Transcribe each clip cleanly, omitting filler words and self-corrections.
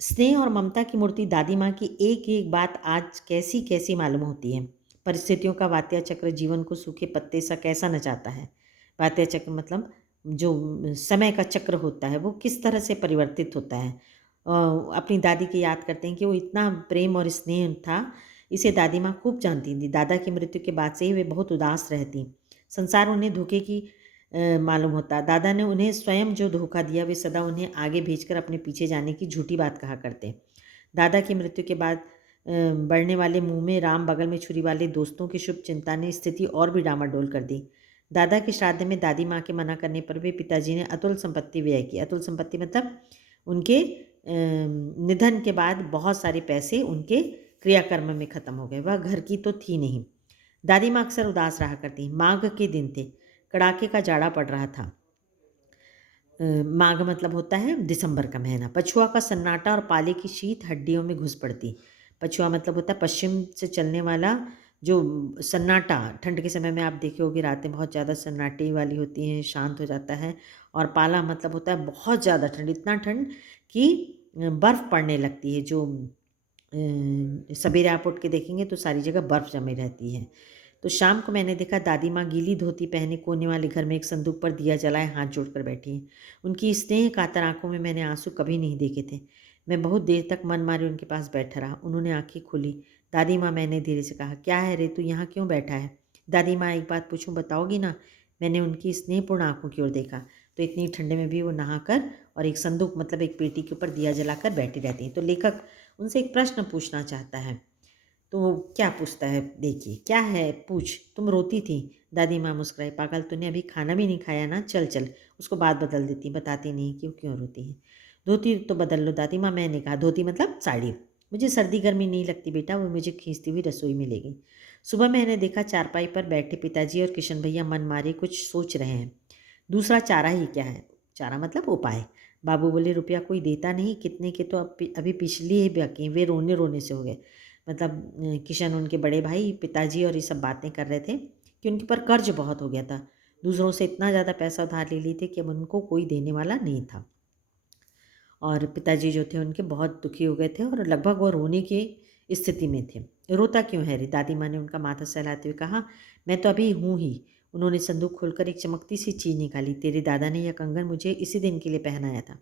स्नेह और ममता की मूर्ति दादी माँ की एक एक बात आज कैसी कैसी मालूम होती है। परिस्थितियों का वात्या चक्र जीवन को सूखे पत्ते सा कैसा नचाता है। वात्या चक्र मतलब जो समय का चक्र होता है वो किस तरह से परिवर्तित होता है। अपनी दादी की याद करते हैं कि वो इतना प्रेम और स्नेह था। इसे दादी माँ खूब जानती थी। दादा की मृत्यु के बाद से ही वे बहुत उदास रहती। संसार उन्हें धोखे की मालूम होता। दादा ने उन्हें स्वयं जो धोखा दिया वे सदा उन्हें आगे भेजकर अपने पीछे जाने की झूठी बात कहा करते। दादा की मृत्यु के बाद बढ़ने वाले मुंह में राम बगल में छुरी वाले दोस्तों की शुभ चिंता ने स्थिति और भी डामाडोल कर दी। दादा के श्राद्ध में दादी माँ के मना करने पर भी पिताजी ने अतुल संपत्ति व्यय की। अतुल संपत्ति मतलब उनके निधन के बाद बहुत सारे पैसे उनके क्रियाकर्म में ख़त्म हो गए। वह घर की तो थी नहीं। दादी माँ अक्सर उदास रहा करती। माघ के दिन थे। कड़ाके का जाड़ा पड़ रहा था। माघ मतलब होता है दिसंबर का महीना। पछुआ का सन्नाटा और पाले की शीत हड्डियों में घुस पड़ती। पछुआ मतलब होता है पश्चिम से चलने वाला जो सन्नाटा। ठंड के समय में आप देखे होगे रातें बहुत ज़्यादा सन्नाटे वाली होती हैं, शांत हो जाता है। और पाला मतलब होता है बहुत ज़्यादा ठंड, इतना ठंड कि बर्फ़ पड़ने लगती है। जो सवेरे आप उठ के देखेंगे तो सारी जगह बर्फ़ जमी रहती है। तो शाम को मैंने देखा दादी माँ गीली धोती पहने कोने वाले घर में एक संदूक पर दिया जलाए हाथ जोड़कर बैठी हैं। उनकी स्नेह कातर आंखों में मैंने आंसू कभी नहीं देखे थे। मैं बहुत देर तक मन मारे उनके पास बैठा रहा। उन्होंने आंखें खोली। दादी माँ, मैंने धीरे से कहा, क्या है रे, तू यहाँ क्यों बैठा है? दादी माँ, एक बात पूछूं, बताओगी ना? मैंने उनकी स्नेहपूर्ण आंखों की ओर देखा तो इतनी ठंडे में भी वो नहाकर और एक संदूक मतलब एक पेटी के ऊपर दिया जलाकर बैठी रहती हैं। तो लेखक उनसे एक प्रश्न पूछना चाहता है। तो वो क्या पूछता है, देखिए, क्या है, पूछ, तुम रोती थी? दादी माँ मुस्कुराई। पागल, तूने अभी खाना भी नहीं खाया ना? चल चल, उसको बात बदल देती, बताती नहीं कि वो क्यों रोती है। धोती तो बदल लो दादी माँ, मैंने कहा। धोती मतलब साड़ी। मुझे सर्दी गर्मी नहीं लगती बेटा। वो मुझे खींचती हुई रसोई में ले गई। सुबह मैंने देखा चारपाई पर बैठे पिताजी और किशन भैया मन मारे कुछ सोच रहे हैं। दूसरा चारा ही क्या है? चारा मतलब उपाय। बाबू बोले, रुपया कोई देता नहीं, कितने के तो अभी पिछली ही बाकी। वे रोने रोने से हो गए। मतलब किशन, उनके बड़े भाई, पिताजी और ये सब बातें कर रहे थे कि उनके ऊपर कर्ज बहुत हो गया था। दूसरों से इतना ज़्यादा पैसा उधार ले लिए थे कि अब उनको कोई देने वाला नहीं था। और पिताजी जो थे उनके बहुत दुखी हो गए थे और लगभग वो रोने की स्थिति में थे। रोता क्यों है रे? दादी माँ ने उनका माथा सहलाते हुए कहा, मैं तो अभी हूँ ही। उन्होंने संदूक खोलकर एक चमकती सी चीज़ निकाली। तेरे दादा ने यह कंगन मुझे इसी दिन के लिए पहनाया था।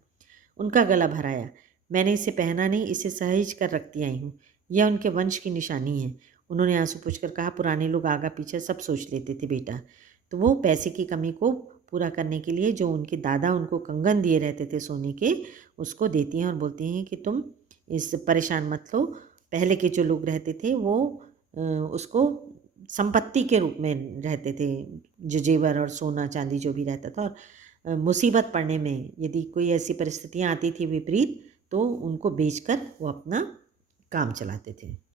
उनका गला भराया। मैंने इसे पहना नहीं, इसे सहेज कर रखती आई हूँ। यह उनके वंश की निशानी है। उन्होंने आंसू पोंछकर कहा, पुराने लोग आगा पीछे सब सोच लेते थे बेटा। तो वो पैसे की कमी को पूरा करने के लिए जो उनके दादा उनको कंगन दिए रहते थे सोने के, उसको देती हैं और बोलती हैं कि तुम इस परेशान मत लो। पहले के जो लोग रहते थे वो उसको संपत्ति के रूप में रहते थे, जो जेवर और सोना चांदी जो भी रहता था। और मुसीबत पड़ने में यदि कोई ऐसी परिस्थितियाँ आती थी विपरीत, तो उनको बेचकर वो अपना काम चलाते थे।